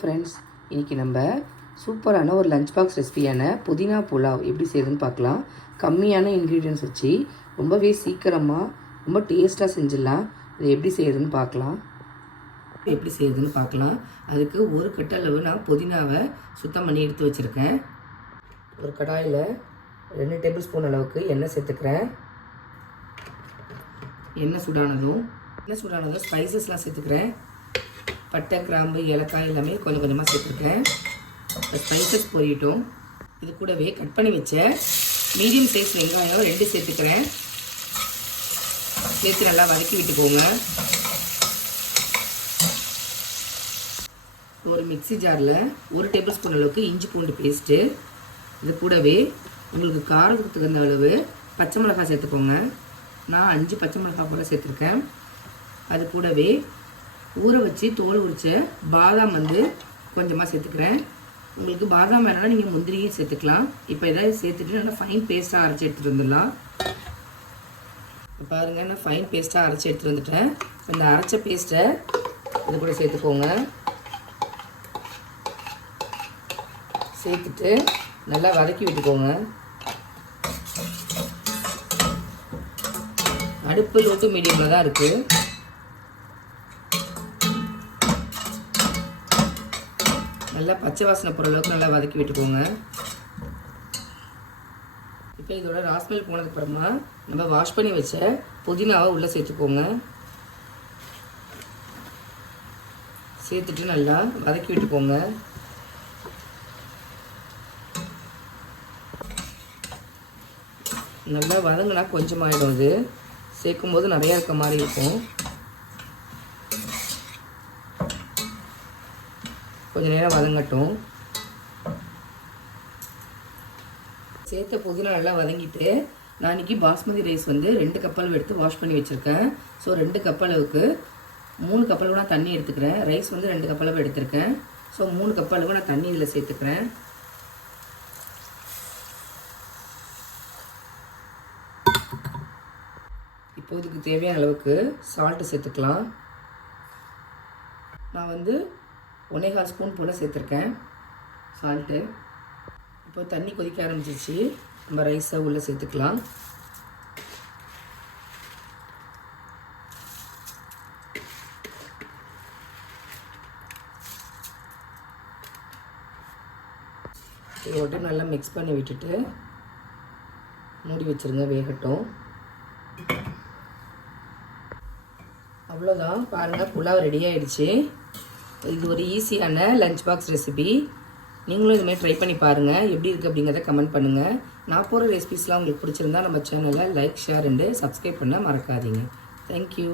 Friends, இன்றைக்கி நம்ம சூப்பரான ஒரு லஞ்ச் பாக்ஸ் ரெசிபியான புதினா புலாவ் எப்படி செய்யுதுன்னு பார்க்கலாம். கம்மியான இன்க்ரீடியன்ஸ் வச்சு ரொம்பவே சீக்கிரமாக ரொம்ப டேஸ்ட்டாக செஞ்சிடலாம். இதை எப்படி செய்யுதுன்னு பார்க்கலாம். அதுக்கு ஒரு கட்டளவு நான் புதினாவை சுத்தம் பண்ணி எடுத்து வச்சுருக்கேன். ஒரு கடாயில் 2 டேபிள் ஸ்பூன் அளவுக்கு எண்ணெய் சேர்த்துக்கிறேன். எண்ணெய் சூடானதும் ஸ்பைசஸ்லாம் சேர்த்துக்கிறேன். பட்டை, கிராம்பு, ஏலக்காய் எல்லாமே கொஞ்சம் கொஞ்சமாக சேர்த்துருக்கேன். ஸ்பைசஸ் பொரியட்டும். இது கூடவே கட் பண்ணி வச்ச மீடியம் சைஸ் வெங்காயம் 2 சேர்த்துக்கிறேன். சேர்த்து நல்லா வதக்கி விட்டுக்கோங்க. ஒரு மிக்ஸி ஜாரில் 1 டேபிள் ஸ்பூன் அளவுக்கு இஞ்சி பூண்டு பேஸ்ட்டு. இது கூடவே உங்களுக்கு காரத்துக்கு தகுந்த அளவு பச்சை மிளகாய் சேர்த்துக்கோங்க. நான் 5 பச்சை மிளகாய் போல் சேர்த்துருக்கேன். அது கூடவே ஊற வச்சு தோல் உரிச்ச பாதாம் கொஞ்சமாக சேர்த்துக்கிறேன். உங்களுக்கு பாதாம் வேணாலும் நீங்கள் முந்திரியும் சேர்த்துக்கலாம். இப்போ எதாவது சேர்த்துட்டு நல்லா ஃபைன் பேஸ்ட்டாக அரைச்சி எடுத்துகிட்டு வந்துடலாம். பாருங்கள், நான் ஃபைன் பேஸ்ட்டாக அரைச்சி எடுத்துகிட்டு வந்துட்டேன். இந்த அரைச்ச பேஸ்ட்டை இது கூட சேர்த்துக்கோங்க. சேர்த்துட்டு நல்லா வதக்கி விட்டுக்கோங்க. அடுப்பு லோ டு மீடியமில் தான் இருக்குது. நல்லா பச்சை வாசனை போகிற அளவுக்கு நல்லா வதக்கி விட்டுக்கோங்க. இப்போ இதோட ராஸ்மெல் போனதுக்கப்புறமா நம்ம வாஷ் பண்ணி வச்ச புதினாவை உள்ளே சேர்த்துக்கோங்க. சேர்த்துட்டு நல்லா வதக்கி விட்டுக்கோங்க. நல்லா வதங்கினா கொஞ்சமாகிடும். இது சேர்க்கும்போது நிறையா இருக்க மாதிரி இருக்கும். கொஞ்சம் நேரம் வதங்கட்டும். சேர்த்த புதினா நல்லா வதங்கிட்டு நான் இன்றைக்கி பாஸ்மதி ரைஸ் 2 கப் அளவு எடுத்து வாஷ் பண்ணி வச்சுருக்கேன். ஸோ 2 கப் அளவுக்கு 3 கப் அளவு நான் தண்ணி எடுத்துக்கிறேன். ரைஸ் 2 கப் அளவு எடுத்திருக்கேன். ஸோ 3 கப் அளவு நான் தண்ணி இதில் சேர்த்துக்கிறேன். இப்போ இதுக்கு தேவையான அளவுக்கு சால்ட்டு சேர்த்துக்கலாம். நான் 1.25 ஸ்பூன் போல் சேர்த்துருக்கேன் சால்ட்டு. இப்போ தண்ணி கொதிக்க ஆரம்பிச்சிச்சு. நம்ம ரைஸை உள்ளே சேர்த்துக்கலாம். இதோட நல்லா மிக்ஸ் பண்ணி விட்டுட்டு மூடி வச்சுருங்க, வேகட்டும். அவ்வளோதான், பாருங்கள், புலாவ் ரெடி ஆகிடுச்சு. இது ஒரு ஈஸியான லஞ்ச் பாக்ஸ் ரெசிபி. நீங்களும் இதுமாதிரி ட்ரை பண்ணி பாருங்கள். எப்படி இருக்குது அப்படிங்கிறத கமெண்ட் பண்ணுங்கள். நான் போகிற ரெசிபிஸ்லாம் உங்களுக்கு பிடிச்சிருந்தா நம்ம சேனலை லைக், ஷேர் அண்டு சப்ஸ்கிரைப் பண்ண மறக்காதீங்க. தேங்க்யூ.